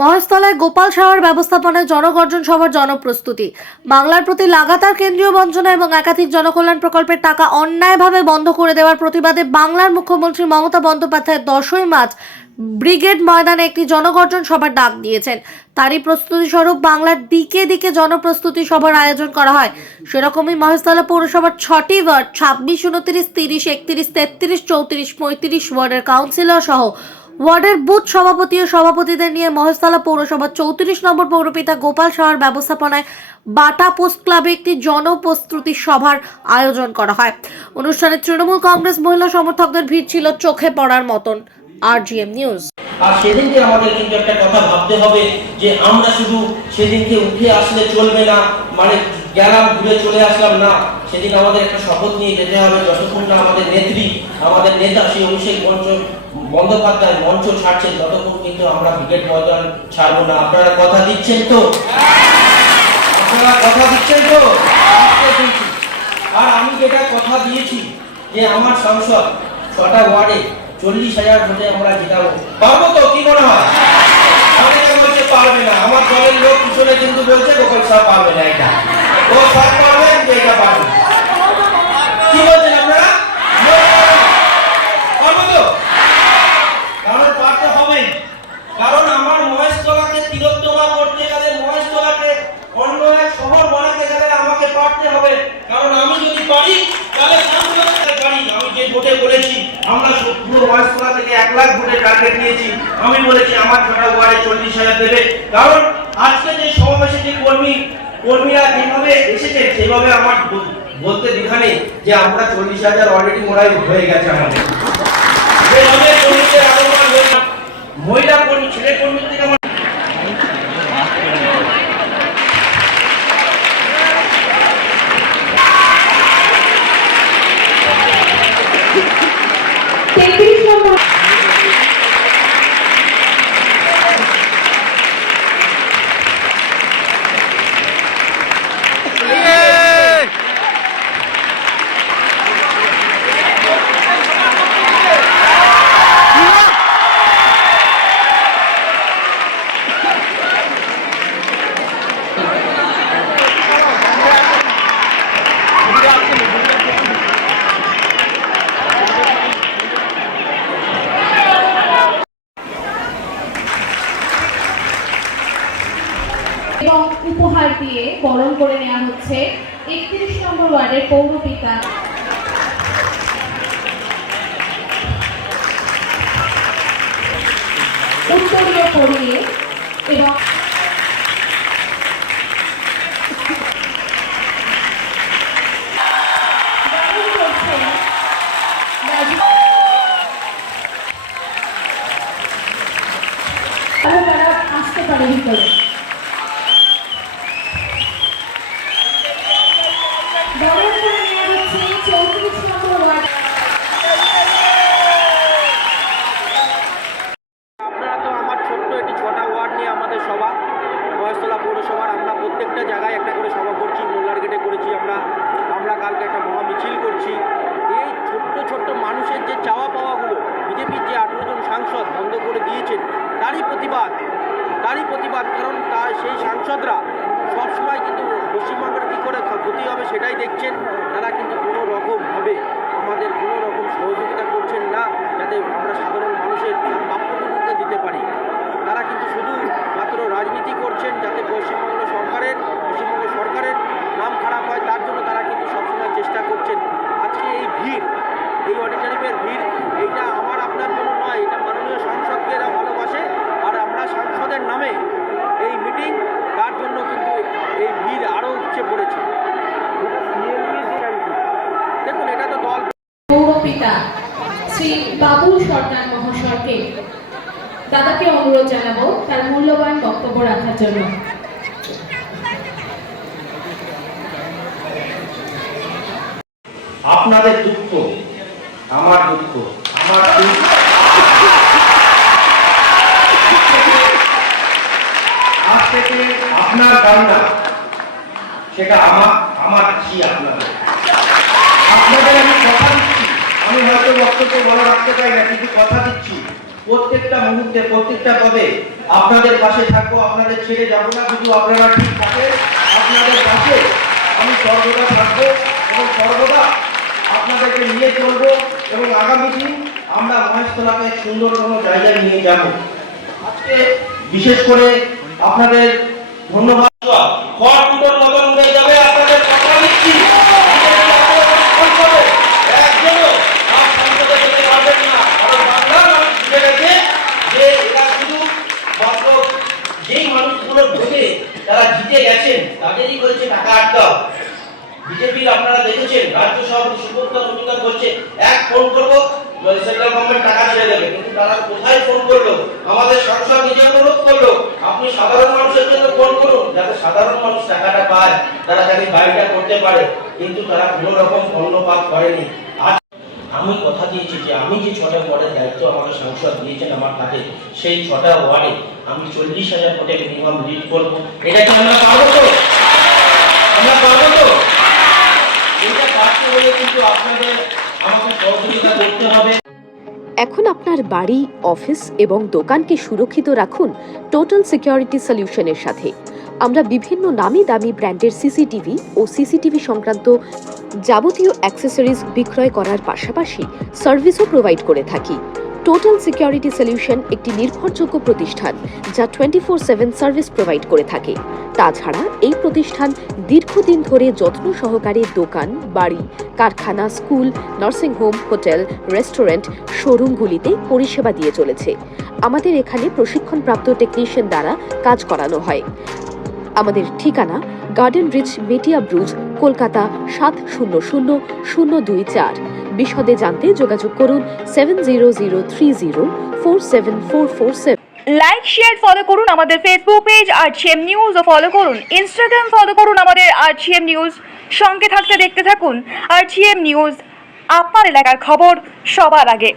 মহেশতলায় গোপাল সাহার ব্যবস্থাপনায় জনগর্জন সভার জনপ্রস্তুতি। বাংলার প্রতি লাগাতার কেন্দ্রীয় বঞ্চনা এবং একাধিক জনকল্যাণ প্রকল্পের টাকা অন্যায়ভাবে বন্ধ করে দেওয়ার প্রতিবাদে বাংলার মুখ্যমন্ত্রী মমতা বন্দ্যোপাধ্যায় 10ই মার্চ ব্রিগেড ময়দানে একটি জনগর্জন সভার ডাক দিয়েছেন। তারই প্রস্তুতি স্বরূপ বাংলার দিকে দিকে জনপ্রস্তুতি সভার আয়োজন করা হয়। সেরকমই মহেশতলা পৌরসভার 6টি ওয়ার্ড 26, 29, 30, 31, 33, 34, 35 ওয়ার্ডের কাউন্সিলর সহ ওয়ার্ডের বুথ সভাপতি ও সভাপতিদের নিয়ে মহেশতলা পৌরসভার 34 নম্বর পৌরপিতা গোপাল সাহার ব্যবস্থাপনায় বাটা পোস্ট ক্লাবে একটি জনপ্রস্তুতি সভার আয়োজন করা হয়। অনুষ্ঠানে তৃণমূল কংগ্রেস মহিলা সমর্থকদের ভিড় ছিল চোখে পড়ার মতন। RGM news. আর সেদিনকে আমাদের কিন্তু একটা কথা ভাবতে হবে যে আমরা শুধু সেদিনকে উঠে আসলে চলবে না, মানে গেলাম ঘুরে চলে আসলাম না। সেদিন আমাদের একটা শপথ নিয়ে যেতে হবে, যতক্ষণ না আমাদের নেত্রী, আমাদের নেতা সেই অভিষেক বন্দ্যোপাধ্যায় মঞ্চ ছাড়ছেন ততক্ষণ কিন্তু আমরা ব্রিগেড ময়দান ছাড়বো না। আপনারা কথা দিচ্ছেন তো? আপনারা কথা দিচ্ছেন তো? আর আমি যেটা কথা দিয়েছি যে আমার সংসদ 6টা ওয়ার্ডে 40,000 ভোটে আমরা জেতাবো, পারবো তো? কি মনে হয়? অনেকে বলছে পারবে না, আমার দলের লোক পিছনে কিন্তু বলছে গোপাল সাহা পারবে না, এটা ও সব পারবে, এটা পারবে। কি বলছেন আপনারা? পারবো তো? কারণ পারতে হবেই, কারণ আমার মহেশতলাকে তিলোত্তমা করতে গেলে, মহেশতলাকে অন্য এক শহর বানাতে গেলে আমাকে পারতে হবে। কারণ আমি যদি পারি তাহলে পারি। আমি যে ভোটে বলেছি আমরা পুরো মহেশতলা থেকে 1 লাখ ভোটের টার্গেট নিয়েছি, আমি বলেছি আমার 6টা ওয়ার্ডে 40,000 দেবে। কারণ আজকে যে সমাবেশে যে কর্মীরা যেভাবে এসেছে সেভাবে আমার বলতে দ্বিধা নেই যে আমরা 40,000 অলরেডি মোড়াই হয়ে গেছে। আমাদের মহিলা কর্মী, ছেলে কর্মী থেকে আমার এবং উপহার দিয়ে বরণ করে নেওয়া হচ্ছে 31 নম্বর ওয়ার্ডের পৌরপিতা উত্তরীয় পরিয়ে এবং তারা আসতে পারে ভিতরে। মহেশতলা পৌরসভার আমরা প্রত্যেকটা জায়গায় একটা করে সভা করছি, মোল্লার গেটে করেছি, আমরা কালকে একটা মহা মিছিল করছি। এই ছোট্ট মানুষের যে চাওয়া পাওয়াগুলো বিজেপির যে 18 জন সাংসদ বন্ধ করে দিয়েছেন তারই প্রতিবাদ। কারণ সেই সাংসদরা সবসময় কিন্তু পশ্চিমবঙ্গের কী করে ক্ষতি হবে সেটাই দেখছেন। তারা কিন্তু কোনো রকমভাবে আমাদের কোনো রকম সহযোগিতা করছেন না যাতে আমরা সাধারণ মানুষের তার প্রাপ্যটুকুকে দিতে পারি। তারা কিন্তু শুধু মাত্র রাজনীতি করছেন যাতে পশ্চিমবঙ্গ সরকারের নাম খারাপ হয়, তার জন্য তারা কিন্তু সবসময় চেষ্টা করছেন। আজকে এই ভিড়, এই অডিটোরিয়ামের ভিড়, এইটা আমার আপনার জন্য নয়, এটা মাননীয় সাংসদকে এরা ভালোবাসে আর আমরা সাংসদের নামে এই মিটিং, তার জন্য কিন্তু এই ভিড় আরও উপচে পড়েছে। দেখুন, এটা তো দল পৌরপিতা শ্রী বাবুল সরকার মহাশয়কে দাদাকে অনুরোধ জানাবো তার মূল্যবান বক্তব্য রাখার জন্য। আপনাদের দুঃখ আমার দুঃখ, আজ থেকে আপনার কান্না সেটা আমার খুশি। আপনাদের আমি কথা দিচ্ছি, আমি হয়তো বক্তব্য বলা রাখতে চাই না, কিন্তু কথা দিচ্ছি প্রত্যেকটা মুহূর্তে প্রত্যেকটা পদে আপনাদের পাশে থাকবো, আপনাদের ছেড়ে যাবো না। শুধু আপনারা ঠিক থাকেন, আপনাদের পাশে আমি সর্বদা থাকবো এবং সর্বদা আপনাদেরকে নিয়ে চলবো এবং আগামী দিন আমরা মহেশতলাকে সুন্দরতম জায়গায় নিয়ে যাব। আজকে বিশেষ করে আপনাদের ধন্যবাদ। খড় দুটোর মতন উড়ে যাবে, আপনাদের কথা দিচ্ছি। একজনও আর সংসদে যেতে পারবেন না, কারণ বাংলার মানুষ বুঝে গেছে যে এরা শুধু মাত্র যেই মানুষগুলো ভোটে তারা জিতে গেছেন তাদেরই বলছে টাকা আটকাও। বিজেপির আপনারা দেখেছেন রাজ্য সভাপতি সুব্রত মজুমদার বলছে এক ফোন করবো সেন্ট্রাল গভর্নমেন্ট টাকা ছেড়ে দেবে, কিন্তু তারা কোথায় ফোন করলো? আমাদের সংসদ নিজে অনুরোধ করলো আপনি সাধারণ মানুষের জন্য ফোন করুন, যাতে সাধারণ মানুষ টাকাটা পায়, তারা যাতে বাড়িটা করতে পারে, কিন্তু তারা কোনো রকম কর্ণপাত করেনি। আজ আমি কথা দিয়েছি যে আমি যে 6টা ওয়ার্ডের দায়িত্ব আমাকে সংসদ দিয়েছেন আমার কাছে, সেই 6টা ওয়ার্ডে আমি 40,000 ভোটে মিনিমাম লিড করবো। এটা কি আমরা পারবো তো? আমরা পারবো তো? এটা পারতে হলে কিন্তু আপনাদের আমাকে সহযোগিতা করতে হবে। এখন আপনার বাড়ি, অফিস এবং দোকানকে সুরক্ষিত রাখুন টোটাল সিকিউরিটি সলিউশনের সাথে। আমরা বিভিন্ন নামি দামি ব্র্যান্ডের সিসিটিভি ও সিসিটিভি সংক্রান্ত যাবতীয় অ্যাক্সেসরিজ বিক্রয় করার পাশাপাশি সার্ভিসও প্রোভাইড করে থাকি। টোটাল সিকিউরিটি সলিউশন একটি নির্ভরযোগ্য প্রতিষ্ঠান যা 24/7 সার্ভিস প্রোভাইড করে থাকে। তাছাড়া এই প্রতিষ্ঠান দীর্ঘদিন ধরে যত্ন সহকারে দোকান, বাড়ি, কারখানা, স্কুল, নার্সিংহোম, হোটেল, রেস্টুরেন্ট, শোরুমগুলিতে পরিষেবা দিয়ে চলেছে। আমাদের এখানে প্রশিক্ষণপ্রাপ্ত টেকনিশিয়ান দ্বারা কাজ করানো হয়। আমাদের ঠিকানা গার্ডেন রিচ, মেটিয়া ব্রুজ, কলকাতা 700024। বিশদে জানতে যোগাযোগ করুন 7003047447। লাইক শেয়ার ফলো করুন আমাদের ফেসবুক পেজ আরজিএম নিউজ ও ফলো করুন ইনস্টাগ্রাম ফলো করুন আমাদের আরজিএম নিউজ। সঙ্গে থাকতে দেখতে থাকুন আরজিএম নিউজ, আপনার এলাকার খবর সবার আগে।